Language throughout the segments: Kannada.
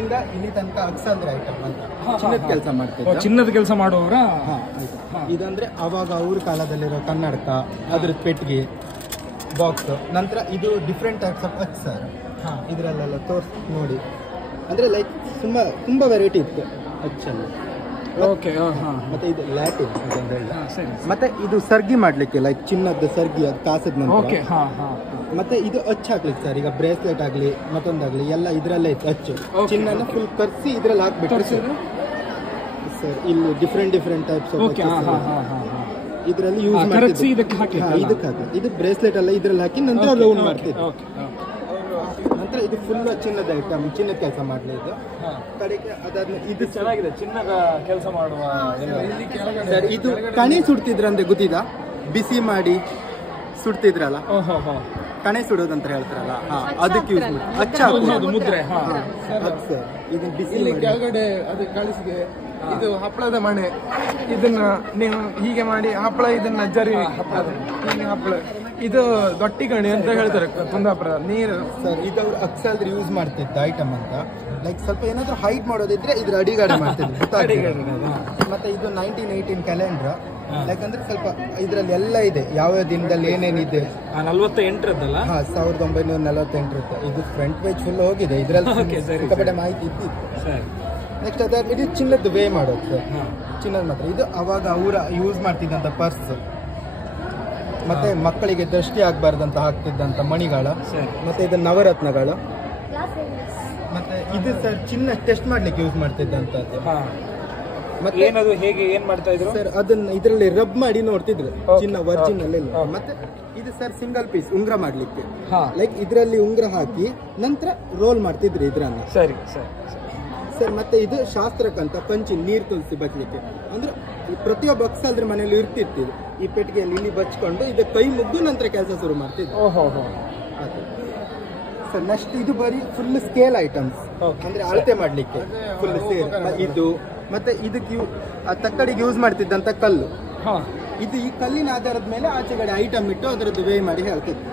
ಇಲ್ಲಿಂದ ಇಲ್ಲಿ ತನಕ ಅಕ್ಸಾಂದ್ರ ಐಟಮ್ ಅಂತ ಚಿನ್ನದ ಕೆಲಸ ಮಾಡ್ತಿದ್ದ. ಚಿನ್ನದ ಕೆಲಸ ಮಾಡುವವರ ಇದಂದ್ರೆ ಅವಾಗ ಅವ್ರ ಕಾಲದಲ್ಲಿರೋ ಕನ್ನಡಕ, ಅದ್ರ ಪೆಟ್ಟಿಗೆ, ಬಾಕ್ಸ್. ನಂತರ ಇದು ಡಿಫ್ರೆಂಟ್ ಟೈಪ್ಸ್ ಆಫ್ ಅಚ್ ಸರ್. ಇದರಲ್ಲೆಲ್ಲ ತೋರಿಸಿ ನೋಡಿ, ಅಂದ್ರೆ ಲೈಕ್ ತುಂಬಾ ವೆರೈಟಿ ಇತ್ತು ಅಚ್ಚಲ್ಲಿ. ಓಕೆ. ಮತ್ತೆ ಇದು ಲ್ಯಾಟಿನ್ ಮತ್ತೆ ಇದು ಸರ್ಗಿ ಮಾಡ್ಲಿಕ್ಕೆ ಲೈಕ್ ಚಿನ್ನದ ಸರ್ಗಿ, ಅದು ಕಾಸದ ನಂತರ. ಮತ್ತೆ ಇದು ಅಚ್ಚು ಹಾಕ್ಲಿಕ್ಕೆ ಸರ್. ಈಗ ಬ್ರೇಸ್ಲೆಟ್ ಆಗ್ಲಿ ಮತ್ತೊಂದಾಗ್ಲಿ ಎಲ್ಲ ಇದ್ರಲ್ಲೇ ಇತ್ತು ಅಚ್ಚು. ಚಿನ್ನನ ಫುಲ್ ಕರ್ಸಿ ಇದ್ರಲ್ಲಿ ಹಾಕ್ಬಿಟ್ರೆ ಸರ್ ಇಲ್ಲಿ ಡಿಫ್ರೆಂಟ್ ಟೈಪ್ಸ್ ಆಫ್ ಇದರಲ್ಲಿ ಯೂಸ್ ಮಾಡ್ತಿದ್ವಿ. ಇದಕ್ಕೆ ಹಾಕಿ ಇದು ಬ್ರೇಸ್ಲೆಟ್ ಎಲ್ಲ ಇದ್ರಲ್ಲಿ ಹಾಕಿ ನಂತರ ರೌಂಡ್ ಮಾಡ್ತಿದ್ವಿ. ನಂತರ ಇದು ಫುಲ್ ಚಿನ್ನದ ಐಟಮ್, ಚಿನ್ನದ ಕೆಲಸ ಮಾಡಲಿದ್ದು ಕಡೆಗೆ. ಅದಾದ್ಮೇಲೆ ಇದು ಚೆನ್ನಾಗಿದೆ, ಚಿನ್ನದ ಕೆಲಸ ಮಾಡುವ ಸರ್. ಇದು ಕಣೆ ಸುಡ್ತಿದ್ರಂದ್ರೆ ಗೊತ್ತಿದ, ಬಿಸಿ ಮಾಡಿ ಸುಡ್ತಿದ್ರಲ್ಲ, ಕಣೆ ಸುಡೋದಂತ ಹೇಳ್ತಾರಲ್ಲ, ಅದಕ್ಕೆ ಯೂಸ್ ಮಾಡಿ ಅಚ್ಚ ಮುದ್ರೆ. ಇದನ್ನ ಬಿಸಿ ಕೆಳಗಡೆ ಅದು ಕಳಿಸಿಗೆ ಇದು ಹಪ್ಪಳದ ಮಣೆ, ಇದನ್ನ ನೀವು ಹೀಗೆ ಮಾಡಿ ಹಪ್ಪಳ, ಇದನ್ನ ಜರಿ ಹೀಗೆ ಹಪ್ಪಳ. ಇದು ದೊಟ್ಟಿ ಗಣಿ ಅಂತ ಹೇಳ್ತಾರೆ ಕುಂದಾಪುರ ನೀರು ಸರ್. ಇದು ಅವ್ರು ಅಕ್ಸಲ್ ಯೂಸ್ ಮಾಡ್ತಿದ್ದ ಐಟಮ್ ಅಂತ. ಲೈಕ್ ಸ್ವಲ್ಪ ಏನಾದ್ರು ಹೈಟ್ ಮಾಡೋದಿದ್ರೆ ಇದ್ರ ಅಡಿಗಾಡೆ ಮಾಡ್ತಿದ್ರು. ಮತ್ತೆ ಇದು 1918 ಕ್ಯಾಲೆಂಡರ್. ಯಾಕಂದ್ರೆ ಸ್ವಲ್ಪ ಇದ್ರಲ್ಲಿ ಎಲ್ಲ ಇದೆ, ಯಾವ ದಿನದಲ್ಲಿ ಏನೇನಿದೆ. 48ರದ್ದಲ್ಲ? 1948. ಇದು ಫ್ರಂಟ್ ಪೇಜ್ ಫುಲ್ ಹೋಗಿದೆ, ಇದ್ರಲ್ಲಿ ಸಿಕ್ಕಾಪಟ್ಟೆ ಮಾಹಿತಿ ಇದ್ದಿತ್ತು. ನೆಕ್ಸ್ಟ್ ಅದಾದ್ಮೇಲೆ ಇದು ಚಿನ್ನದ ವೇ ಮಾಡೋದು ಸರ್. ಚಿನ್ನದ ಮಾತ್ರ ಇದು ಅವಾಗ ಅವರ ಯೂಸ್ ಮಾಡ್ತಿದ್ದಂಥ ಪರ್ಸ್, ಮತ್ತೆ ಮಕ್ಕಳಿಗೆ ದೃಷ್ಟಿ ಆಗ್ಬಾರ್ದಂತ ಹಾಕ್ತಿದ್ದಂಥ ಮಣಿಗಳ, ಮತ್ತೆ ಇದು ನವರತ್ನಗಳು. ಮತ್ತೆ ಇದು ಸರ್ ಚಿನ್ನ ಟೆಸ್ಟ್ ಮಾಡ್ಲಿಕ್ಕೆ ಯೂಸ್ ಮಾಡ್ತಿದ್ದಂಥದ್ದು. ಮತ್ತೆ ಏನದು ಹೇಗೆ ಏನ್ ಮಾಡ್ತಾ ಇದ್ರು ಸರ್? ಅದನ್ನ ಇದರಲ್ಲಿ ರಬ್ ಮಾಡಿ ನೋಡ್ತಿದ್ರು ಚಿನ್ನ ಒರಿಜಿನಲ್ ಎಲ್ಲ. ಮತ್ತೆ ಇದು ಸರ್ ಸಿಂಗಲ್ ಪೀಸ್ ಉಂಗ್ರ ಮಾಡ್ಲಿಕ್ಕೆ, ಲೈಕ್ ಇದ್ರಲ್ಲಿ ಉಂಗ್ರ ಹಾಕಿ ನಂತರ ರೋಲ್ ಮಾಡ್ತಿದ್ರು ಇದ್ರನ್ನ. ಸರಿ ಸರ್. ಮತ್ತೆ ಇದು ಶಾಸ್ತ್ರಕ್ಕಂತ ಪಂಚಿ, ನೀರು ತುಳಸಿ ಬಚ್ಚಲಿಕ್ಕೆ. ಅಂದ್ರೆ ಪ್ರತಿಯೊಬ್ಬ ಅಕ್ಸಲ್ದ್ರ ಮನೇಲಿ ಇರ್ತಿರ್ತಿದ್ರು ಈ ಪೆಟ್ಟಿಗೆಯಲ್ಲಿ ಇಲ್ಲಿ ಬಚ್ಕೊಂಡು ಇದು ಕೈ ಮುಗ್ದು ನಂತರ ಕೆಲಸ ಶುರು ಮಾಡ್ತಿದ್ರು. ಸರ್ ನೆಕ್ಸ್ಟ್ ಇದು ಬರೀ ಫುಲ್ ಸ್ಕೇಲ್ ಐಟಮ್ಸ್, ಅಂದ್ರೆ ಅಳತೆ ಮಾಡ್ಲಿಕ್ಕೆ ಫುಲ್ ಸೇರ್. ಇದು ಮತ್ತೆ ಇದಕ್ಕೆ ತಕ್ಕಡಿಗೆ ಯೂಸ್ ಮಾಡ್ತಿದ್ದಂತ ಕಲ್ಲು. ಇದು ಈ ಕಲ್ಲಿನ ಆಧಾರದ ಮೇಲೆ ಆಚೆಗಡೆ ಐಟಮ್ ಇಟ್ಟು ಅದರದ್ದು ವೇ ಮಾಡಿ ಹೇಳ್ತಿದ್ರು.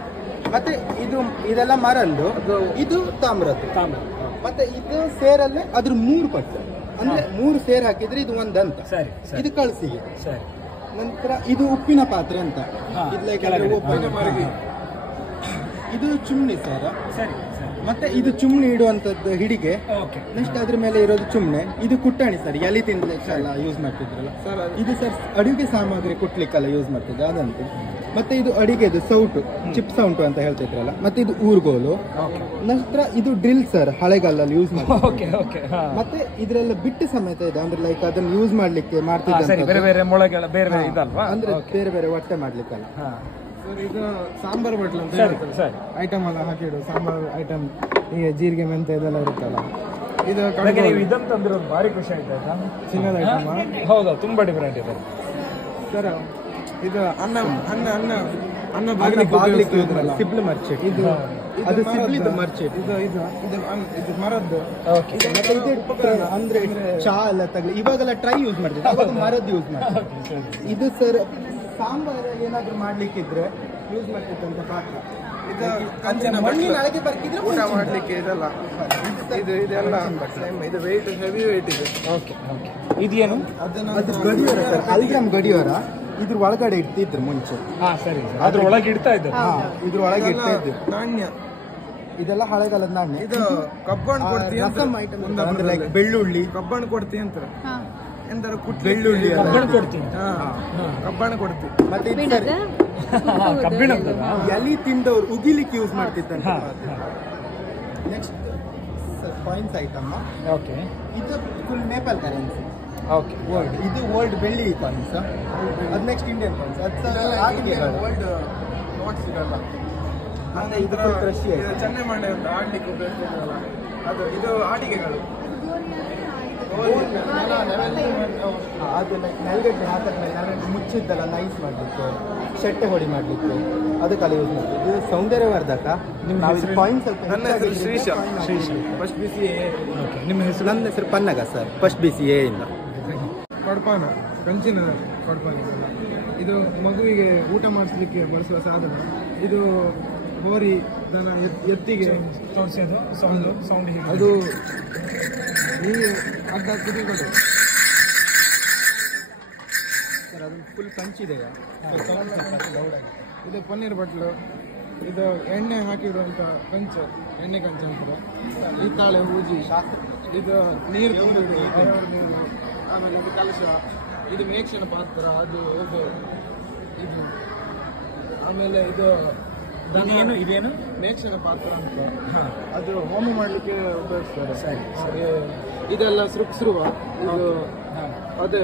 ಮತ್ತೆ ಇದೆಲ್ಲ ಮರದ್ದು, ಇದು ತಾಮ್ರದ್ದು. ಮತ್ತೆ ಇದು ಸೇರಲ್ಲೇ ಅದ್ರ 3 ಪಟ್ಟು, ಅಂದ್ರೆ 3 ಸೇರ್ ಹಾಕಿದ್ರೆ ಇದು ಒಂದಂತ. ಇದು ಕಳಸಿಗೆ. ನಂತರ ಇದು ಉಪ್ಪಿನ ಪಾತ್ರೆ ಅಂತ, ಇದು ಚುಮ್ನಿ ಸರ್. ಮತ್ತೆ ಇದು ಚುಮ್ನಿ ಇಡುವಂತದ್ದು ಹಿಡಿಗೆ. ನೆಕ್ಸ್ಟ್ ಅದ್ರ ಮೇಲೆ ಇರೋದು ಚುಮ್ನೆ. ಇದು ಕುಟ್ಟಾಣಿ ಸರ್, ಎಲೆ ತಿನ್ಲಿಕ್ಕೆಲ್ಲ ಯೂಸ್ ಮಾಡ್ತಿದ್ರಲ್ಲ ಸರ್. ಇದು ಸರ್ ಅಡುಗೆ ಸಾಮಗ್ರಿ ಕುಟ್ಲಿಕ್ಕೆಲ್ಲ ಯೂಸ್ ಮಾಡ್ತಿದ್ರು ಅದಂತೂ. ಮತ್ತೆ ಇದು ಅಡಿಗೆದು ಸೌಟು, ಚಿಪ್ ಸೌಂಟು ಅಂತ ಹೇಳ್ತಿದ್ರಲ್ಲ. ಮತ್ತೆ ಇದು ಊರ್ಗೋಲು. ನಂತರ ಇದು ಡ್ರಿಲ್ ಸರ್, ಹಳೆಗಾಲಲ್ಲಿ ಯೂಸ್ ಮಾಡ್ತಾರೆ. ಮತ್ತೆ ಇದ್ರೆಲ್ಲ ಬಿಟ್ಟು ಸಮೇತ ಇದೆ, ಅಂದ್ರೆ ಲೈಕ್ ಅದನ್ನ ಯೂಸ್ ಮಾಡ್ಲಿಕ್ಕೆ ಮಾಡ್ತಿದ್ದಾರೆ, ಅಂದ್ರೆ ಬೇರೆ ಬೇರೆ ಹೊಟ್ಟೆ ಮಾಡ್ಲಿಕ್ಕಲ್ಲ. ಇದು ಸಾಂಬಾರ್ ಬಟ್ಲು ಅಂತ ಹೇಳ್ತಾರೆ, ಐಟಮ್ ಎಲ್ಲ ಹಾಕಿಡು ಸಾಂಬಾರ್ ಐಟಮ್. ಈಗ ಜೀರಿಗೆ ಮೆಂತೆ ಇದೆಲ್ಲ ಇರುತ್ತಲ್ಲ, ಇದು ಇದನ್ನ ತಂದಿರೋದು ಭಾರಿ ಖುಷಿ ಆಯ್ತಾ? ಚಿನ್ನದ ಐಟಮ್. ಹೌದಾ, ತುಂಬಾ ಡಿಫರೆಂಟ್ ಇದೆ ಸರ್. ಇದು ಅನ್ನ ಸಿಬ್ಲು ಮರ್ಚೆಟ್. ಇದು ಅದು ಸಿಬ್ಲಿದ್ದು ಮರ್ಚೆಟ್. ಇದು ಮರದ್ದು. ಅಂದ್ರೆ ಚಾ ಎಲ್ಲ ತಗಲಿ ಇವಾಗೆಲ್ಲ ಟ್ರೈ ಯೂಸ್ ಮಾಡ್ತಿದ್ದೆ, ಅವಾಗ ಮರದ್ದು ಯೂಸ್ ಮಾಡ್ತಾರೆ. ಇದು ಸರ್ ಸಾಂಬಾರ್ ಏನಾದ್ರು ಮಾಡ್ಲಿಕ್ಕಿದ್ರೆ ಯೂಸ್ ಮಾಡ್ತಿದ್ದಂತ ಪಾತ್ರ. ಮಣ್ಣಿನ ಅಳಗೆ ಬರ್ತಿದ್ರೆ ಊಟ ಮಾಡ್ಲಿಕ್ಕೆ ಇದೆಲ್ಲ ಇದೆಲ್ಲ ಇದು ವೆಯ್ಟ್, ಹೆವಿ ವೆಯ್ಟ್ ಇದೆ. ಇದೇನು? ಅದು ಗಡಿಯಾರ ಸರ್, ಅಲ್ಗ್ರಾಮ್ ಗಡಿಯಾರ. ಇದ್ರ ಒಳಗಡೆ ಇಡ್ತಿದ್ರು ಮುಂಚೆ. ಅದ್ರ ಒಳಗೆ ಇಡ್ತಾ ಇದ್ರು. ಇದ್ರ ಒಳಗೆ ಇಡ್ತಾ ಇದ್ರು ನಾಣ್ಯ. ಇದೆಲ್ಲ ಹಳೆಗಾಲದ ನಾಣ್ಯ. ಇದು ಕಬ್ಬಣ್ಣ ಕೊಡ್ತೀವಿ, ಬೆಳ್ಳುಳ್ಳಿ ಕಬ್ಬಣ್ಣ ಕೊಡ್ತೀವಿ ಅಂತಾರೆ. ಬೆಳ್ಳುಳ್ಳಿ ಕಬ್ಬಣ್ಣ ಕೊಡ್ತೀವಿ. ಮತ್ತೆ ಎಲಿ ತಿಂದವ್ರು ಉಗಿಲಿಕ್ಕೆ ಯೂಸ್ ಮಾಡ್ತಿದ್ದಂತೆ. Next coins item. ಇದು ಫುಲ್ ನೇಪಾಲ್ ಕರೆನ್ಸಿ. ಇದು ಓಲ್ಡ್ ಬೆಳ್ಳಿ ಕಾಯಿನ್ಸ್. ಅದು next Indian coins. Old notes ಇರಲ್ಲ. ಮತ್ತೆ ಇದು ಫುಲ್ ಕೃಷಿ. ಚೆನ್ನೈ ಮಂಡೆ ಅಂತ ಆಡ್ಲಿಕ್ಕೆ ಉಪಯೋಗಿಸ್ತಿರಲ್ಲ, ಅದು ಇದು ಆಟಿಕೆಗಳು. ಅದು ನೆಲಗಡ್ಡೆ ಹಾಕಿದ್ಮೇಲೆ ಮುಚ್ಚಿದ್ದಲ್ಲ ನೈಸ್ ಮಾಡಲಿಕ್ಕೆ, ಶೆಟ್ಟೆ ಹೊಡಿ ಮಾಡಲಿಕ್ಕೆ ಅದಕ್ಕೆಲ್ಲ ಯೂಸ್ ಮಾಡ್ತೀವಿ. ಇದು ಸೌಂದರ್ಯವರ್ಧಕ. ಕಾಯಿನ್ಸ್. ನನ್ನ ಹೆಸರು ಶ್ರೀಶ, ಫಸ್ಟ್ BCA. ನಿಮ್ಮ ಹೆಸರು? ನನ್ನ ಹೆಸರು ಪನ್ನಗ ಸರ್, ಫಸ್ಟ್ BCA ಇಂದ. ಕೊಡ್ಪಾನ, ಕಂಚಿನ ಕೊಡ್ಪಾನ. ಇದು ಮಗುವಿಗೆ ಊಟ ಮಾಡಿಸ್ಲಿಕ್ಕೆ ಬಳಸುವ ಸಾಧನ. ಇದು ಹೋರಿ ದನ ಎತ್ತಿಗೆ ತೋರಿಸಿ, ಅದು ಸೌಂಡ್ ಅದು ಅದ ಕುದಿಗೊಡು ಸರ್ ಅದೊಂದು ಫುಲ್ ಕಂಚಿದೆಯಾ ಇದು ಪನ್ನೀರ್ ಬಟ್ಲು, ಇದು ಎಣ್ಣೆ ಹಾಕಿಡುವಂತ ಕಂಚು, ಎಣ್ಣೆ ಕಂಚು ಅಂತಾರೆ. ಹಿತ್ತಾಳೆ ಹೂಜಿ, ಇದು ನೀರು ತುಂಬಿಡು, ನೀರು. ಆಮೇಲೆ ಅದು ಕಲಶ, ಇದು ಮೇಕ್ಷಣ ಪಾತ್ರ, ಅದು ಇದು ಆಮೇಲೆ ಇದು ಇದೇನು ಮೇಕ್ಷಣ ಪಾತ್ರ ಅಂತ, ಅದು ಹೋಮ ಮಾಡ್ಲಿಕ್ಕೆ ಉಪಯೋಗಿಸ್ತಾರೆ. ಇದೆಲ್ಲ ಸೃಕ್ಸ್ರುವ ಇದು ಅದೇ